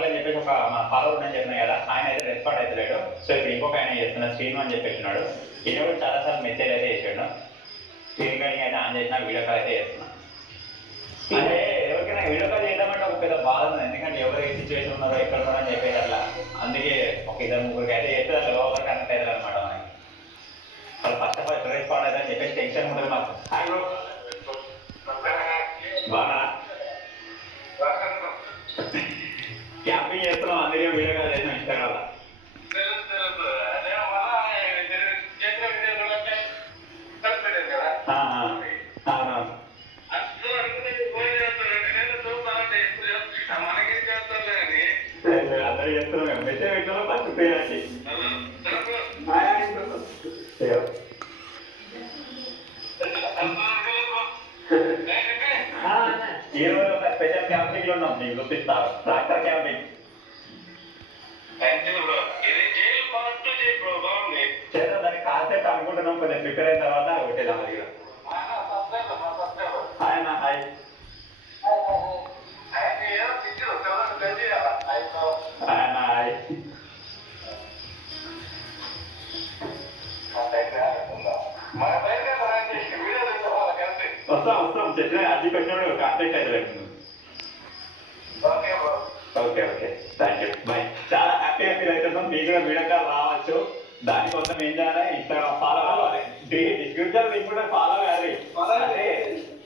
రావట్లేదు అని చెప్పేసి ఒక మన ఫాలోవర్ అని చెప్పిన కదా, ఆయన అయితే రెస్పాండ్ అవుతలేడు. సో ఇప్పుడు ఇంకొక ఆయన చేస్తున్నా స్క్రీన్ అని చెప్పేసినాడు. ఈయన కూడా చాలాసార్లు మెసేజ్ అయితే చేసాడు. స్క్రీన్ కానీ అయితే ఆన్ చేసిన వీడియో కాల్ అయితే చేస్తున్నా. అంటే ఎవరికైనా వీడియో కాల్ చేద్దామంటే ఒక పెద్ద బాధ ఉంది, ఎందుకంటే ఎవరు ఏ సిచ్యువేషన్ ఉన్నారో ఎక్కడ ఉన్నారో అని చెప్పేసి అట్లా. అందుకే ఒక ఇద్దరు ముగ్గురికి అయితే చేస్తే అట్లా లోపల కనెక్ట్ అవుతారు అనమాట మనకి. వాళ్ళు ఫస్ట్ ఆఫ్ ఆల్ ఎక్కడ రెస్పాండ్ అవుతారని చెప్పేసి టెన్షన్ ఉంటుంది మాకు. హాయ్ బ్రో, బాగా క్యాంపింగ్ చేస్తున్నాం, అందుకే వీడియో కాల్ చేసాం ఇన్స్టాగ్రామ్ లో. అవునవును, అందరూ చేస్తున్నాం. మెసేజ్ పెట్టినా ఫస్ట్ పేరు ఈరోజు ఒక స్పెషల్ క్యాంపింగ్ లో ఉన్నాం, మీకు చూపిస్తాను. ట్రాక్టర్ క్యాంపింగ్ చేద్దాం, దానికి కాన్సెప్ట్ అనుకుంటున్నాం. కొంచెం ప్రిపేర్ అయిన తర్వాత ఒకటేదా మరి. హాయ్ అన్న, హాయ్. హాయ్ అన్న, హాయ్. వస్తాం చెప్పిన అడ్డీకి వచ్చినప్పుడు కాంటాక్ట్ అయితే. Okay okay, thank you, bye. చాలా హ్యాపీగా ఫీల్ అవుతున్నాం. మీకు కూడా వీడియో కాల్ రావచ్చు. దానికోసం ఏం చేయాలి, ఇన్స్టాగ్రామ్ ఫాలో కావాలి. ఫ్యూచర్ మీకు కూడా ఫాలో కావాలి. అంటే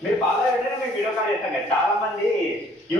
మీరు ఫాలో అయితే మేము వీడియో కాల్ చేస్తాం కదా. చాలా మంది